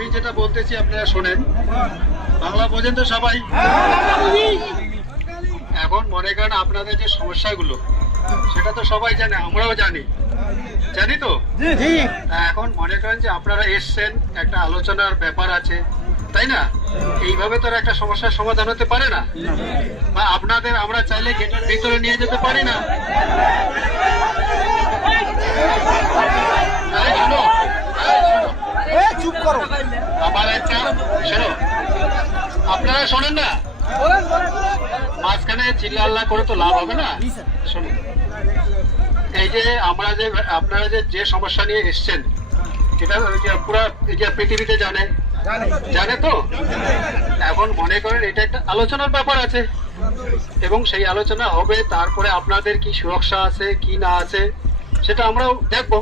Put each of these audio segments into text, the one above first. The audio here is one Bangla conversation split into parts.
আমি যেটা বলতেছি আপনারা শোনেন, বাংলা বোঝেন তো সবাই? এখন মনে করেন আপনাদের যে সমস্যাগুলো সেটা তো সবাই জানে, আমরাও জানি, জানি তো। এখন মনে করেন যে আপনারা এসছেন, একটা আলোচনার ব্যাপার আছে, তাই না? এইভাবে তো একটা সমস্যার সমাধান হতে পারে না, বা আপনাদের আমরা চাইলে গেটের ভিতরে নিয়ে যেতে পারি না। চুপ করো, আমার একটা শোনো, আপনারা শোনেন না, মাঝখানে চিল্লা আল্লাহ করে তো লাভ হবে না। শোনো, এই যে আমরা যে আপনারা যে সমস্যা নিয়ে এসছেন, এটা পুরো পৃথিবীতে জানে তো। এখন মনে করেন এটা একটা আলোচনার ব্যাপার আছে, এবং সেই আলোচনা হবে, তারপরে আপনাদের কি সুরক্ষা আছে কি না আছে সেটা আমরাও দেখবো।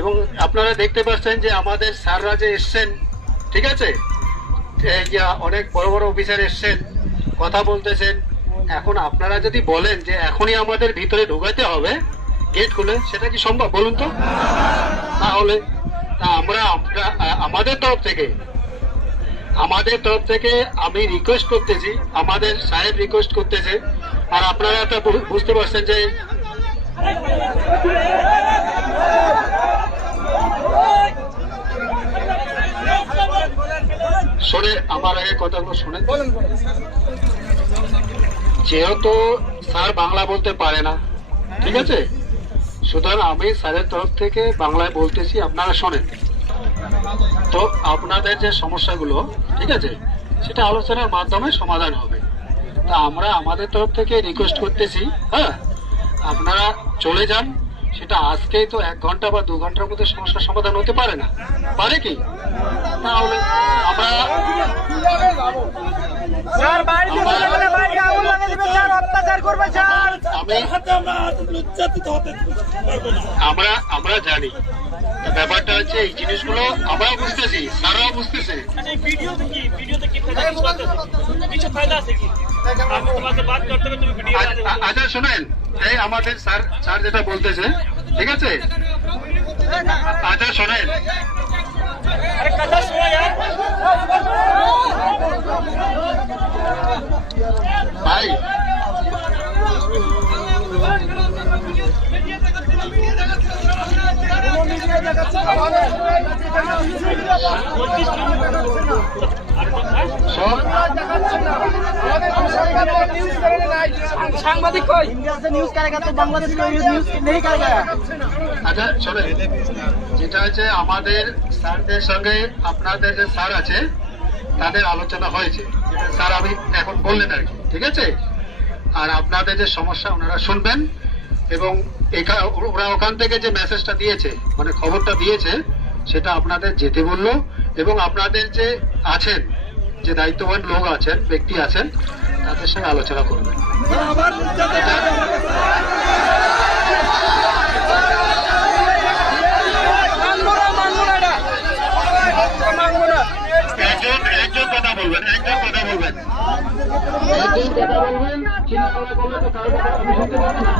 এবং আপনারা দেখতে পাচ্ছেন যে আমাদের স্যাররা যে এসছেন, ঠিক আছে, এই যে অনেক বড় বড় অফিসার এসছেন, কথা বলতেছেন। এখন আপনারা যদি বলেন যে এখনই আমাদের ভিতরে ঢোকাতে হবে গেট খুলে, সেটা কি সম্ভব বলুন তো? তাহলে আমরা আমাদের তরফ থেকে আমি রিকোয়েস্ট করতেছি, আমাদের সাহেব রিকোয়েস্ট করতেছে, আর আপনারা তো বুঝতে পারছেন যে শোনে, আমার আগে কথাগুলো শোনেন। যেহেতু স্যার বাংলা বলতে পারে না, ঠিক আছে, সুতরাং আমি স্যারের তরফ থেকে বাংলায় বলতেছি, আপনারা শোনেন। তো আপনাদের যে সমস্যাগুলো, ঠিক আছে, সেটা আলোচনার মাধ্যমে সমাধান হবে। তা আমরা আমাদের তরফ থেকে রিকোয়েস্ট করতেছি, হ্যাঁ, আপনারা চলে যান। সেটা আজকেই তো 1 ঘন্টা বা 2 ঘন্টার মধ্যে সমস্যার সমাধান হতে পারে না, পারে কি? তাহলে আমরা আমরা জানি, ব্যাপারটা হচ্ছে এই জিনিসগুলো আমরাও বুঝতেছি, স্যাররাও বুঝতেছে। আচ্ছা শোনেন, এই আমাদের স্যার যেটা বলতেছে, ঠিক আছে, আচ্ছা শোনেন, ভাই সাংবাদিক কই? নিউজ কারেগা তো বাংলাদেশ নিউজ নেই কারেগা। আচ্ছা শোনেন, যেটা হচ্ছে আমাদের স্যারদের সঙ্গে আপনাদের যে স্যার আছে তাদের আলোচনা হয়েছে, স্যার আমি এখন বললেন আর কি, ঠিক আছে। আর আপনাদের যে সমস্যা ওনারা শুনবেন, এবং ওরা ওখান থেকে যে মেসেজটা দিয়েছে, মানে খবরটা দিয়েছে, সেটা আপনাদের যেতে বললো। এবং আপনাদের যে আছেন, যে দায়িত্ববান লোক আছেন, ব্যক্তি আছেন, তাদের সঙ্গে আলোচনা করবেন। একজন কথা বলবেন, চিন্তা করলে তো কারো কথা আমি শুনতে পাবো না।